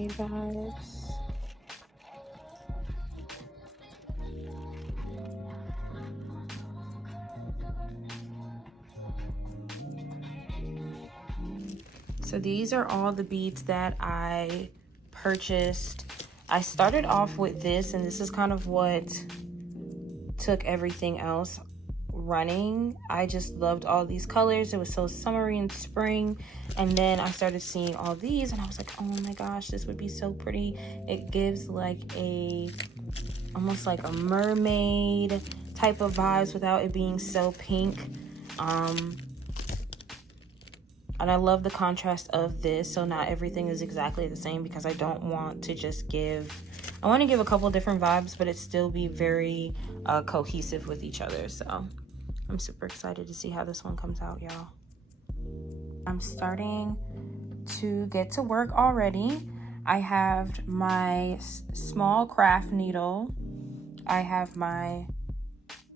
mermaid vibes. So these are all the beads that I purchased. I started off with this, and this is kind of what took everything else running. I just loved all these colors. It was so summery and spring. And then I started seeing all these and I was like, oh my gosh, this would be so pretty. It gives like almost like a mermaid type of vibes without it being so pink. And I love the contrast of this, so not everything is exactly the same, because I don't want to just give, I want to give a couple different vibes, but it still be very cohesive with each other. So I'm super excited to see how this one comes out, y'all. I'm starting to get to work already. I have my small craft needle. I have my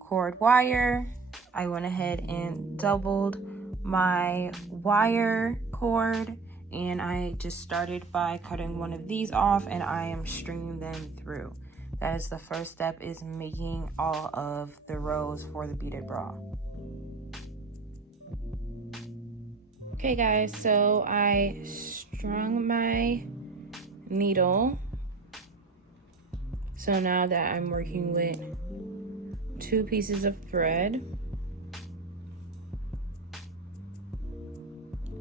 cord wire. I went ahead and doubled my wire cord, and I just started by cutting one of these off, and I am stringing them through. That is the first step, is making all of the rows for the beaded bra. Okay guys, so I strung my needle. So now that I'm working with 2 pieces of thread,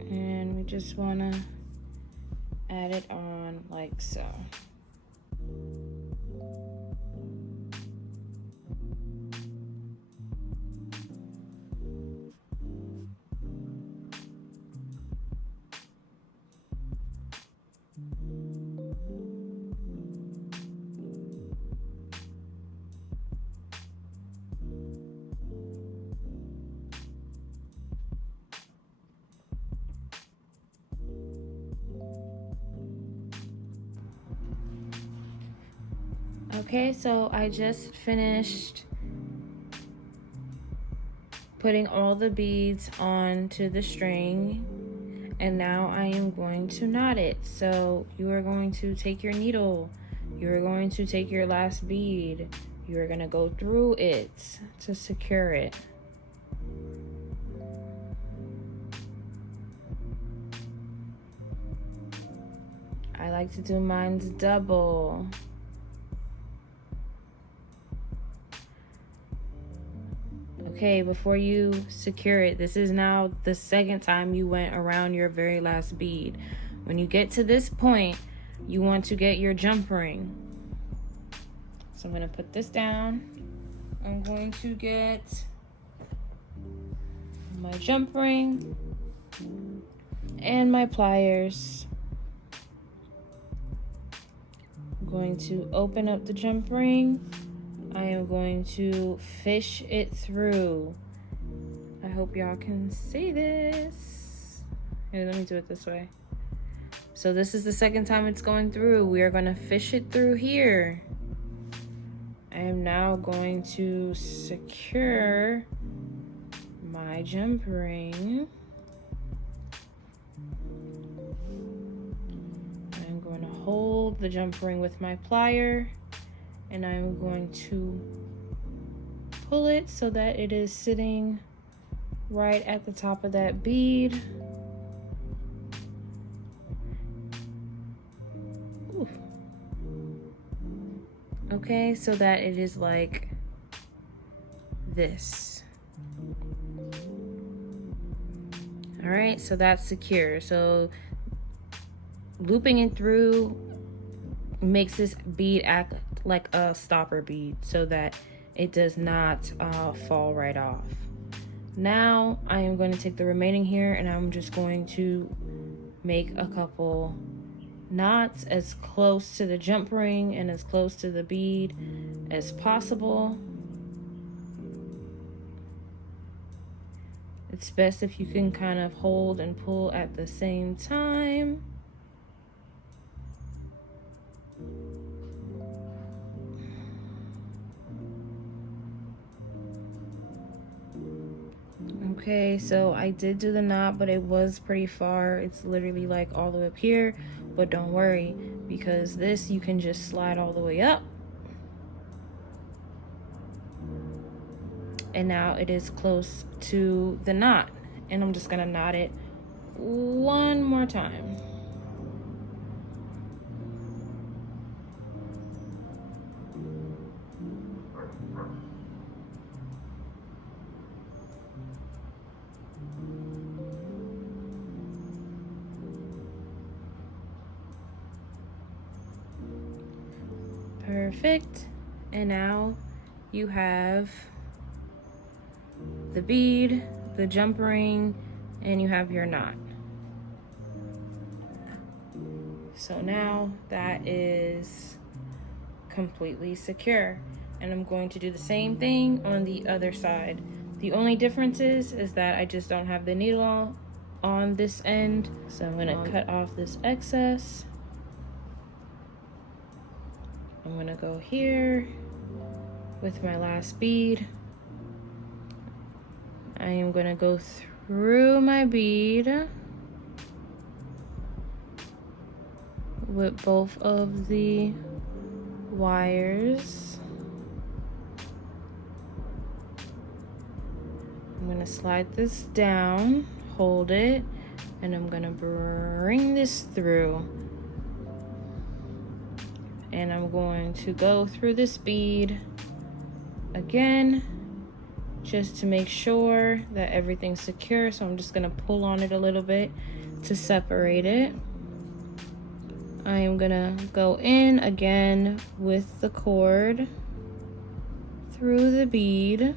and we just want to add it on like so. Okay, so I just finished putting all the beads onto the string, and now I am going to knot it. So you are going to take your needle, you are going to take your last bead, you are going to go through it to secure it. I like to do mine's double. Okay, before you secure it, this is now the second time you went around your very last bead. When you get to this point, you want to get your jump ring. So I'm going to put this down. I'm going to get my jump ring and my pliers. I'm going to open up the jump ring. I am going to fish it through. I hope y'all can see this. Here, let me do it this way. So this is the second time it's going through. We are going to fish it through here. I am now going to secure my jump ring. I'm going to hold the jump ring with my plier, and I'm going to pull it so that it is sitting right at the top of that bead. Ooh. Okay, so that it is like this. All right, so that's secure. So looping it through makes this bead act like a stopper bead so that it does not fall right off. Now I am going to take the remaining here, and I'm just going to make a couple knots as close to the jump ring and as close to the bead as possible. It's best if you can kind of hold and pull at the same time. Okay, so I did do the knot, but it was pretty far. It's literally like all the way up here, but don't worry. because this you can just slide all the way up. And now it is close to the knot. And I'm just gonna knot it one more time. Perfect. And now you have the bead, the jump ring, and you have your knot. So now that is completely secure. And I'm going to do the same thing on the other side. The only difference is that I just don't have the needle on this end. So I'm gonna cut off this excess. I'm gonna go here with my last bead. I am gonna go through my bead with both of the wires. I'm gonna slide this down, hold it, and I'm gonna bring this through. And I'm going to go through this bead again, just to make sure that everything's secure. So I'm just gonna pull on it a little bit to separate it. I am gonna go in again with the cord through the bead.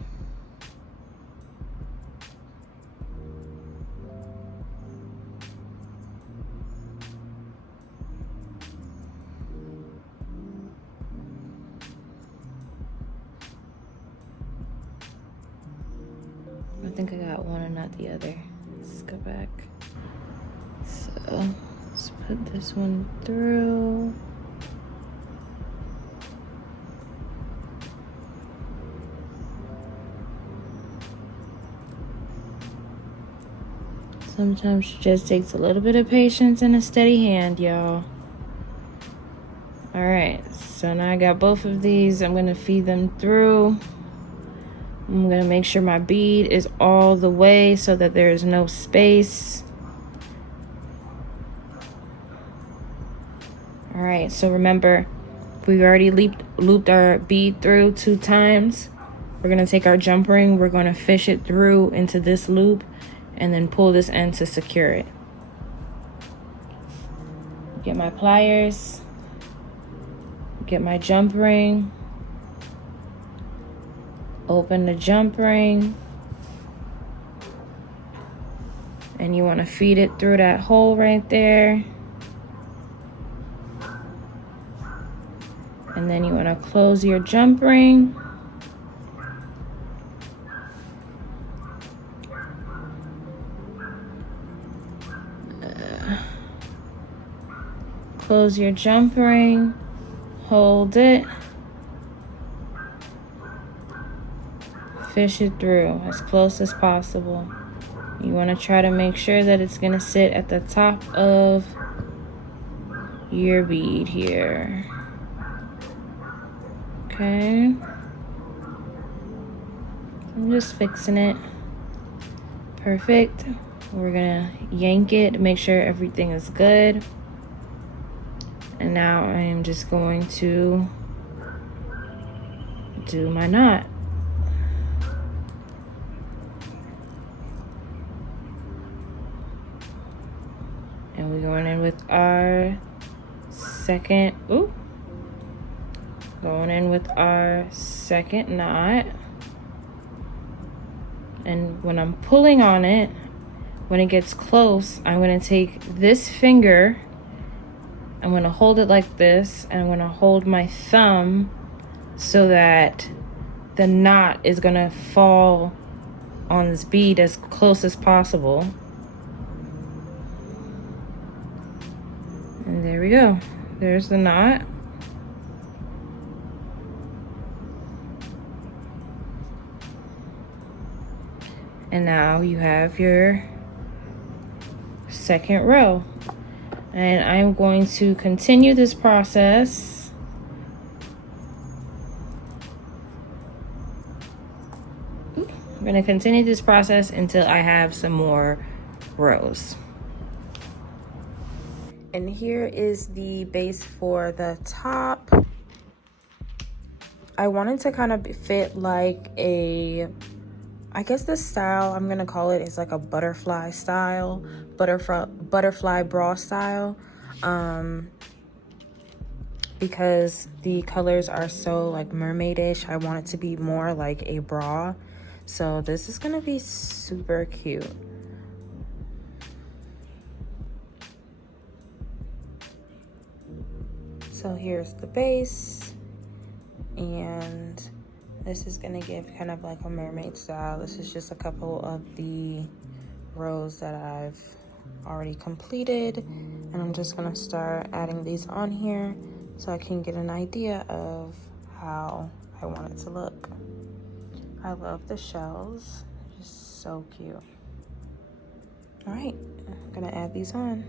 I think I got one and not the other. Let's go back. So let's put this one through. Sometimes it just takes a little bit of patience and a steady hand, y'all. All right, so now I got both of these. I'm gonna feed them through. I'm gonna make sure my bead is all the way so that there is no space. All right, so remember, we already looped our bead through 2 times. We're gonna take our jump ring, we're gonna fish it through into this loop and then pull this end to secure it. Get my pliers, get my jump ring, open the jump ring, and you want to feed it through that hole right there. And then you want to close your jump ring. Close your jump ring, hold it, fish it through as close as possible. You want to try to make sure that it's going to sit at the top of your bead here. Okay. I'm just fixing it. Perfect. We're going to yank it to make sure everything is good. And now I am just going to do my knot. And we're going in with our second knot. And when I'm pulling on it, when it gets close, I'm going to take this finger, I'm going to hold it like this, and I'm going to hold my thumb so that the knot is going to fall on this bead as close as possible. And there we go. There's the knot. And now you have your second row. And I'm going to continue this process. I'm going to continue this process until I have some more rows. And here is the base for the top. I wanted to kind of fit like a, I guess the style I'm gonna call it is like a butterfly style, butterfly bra style, because the colors are so like mermaidish. I want it to be more like a bra. So this is gonna be super cute. So here's the base, and this is gonna give kind of like a mermaid style. This is just a couple of the rows that I've already completed, and I'm just gonna start adding these on here so I can get an idea of how I want it to look. I love the shells, just so cute. All right, I'm gonna add these on.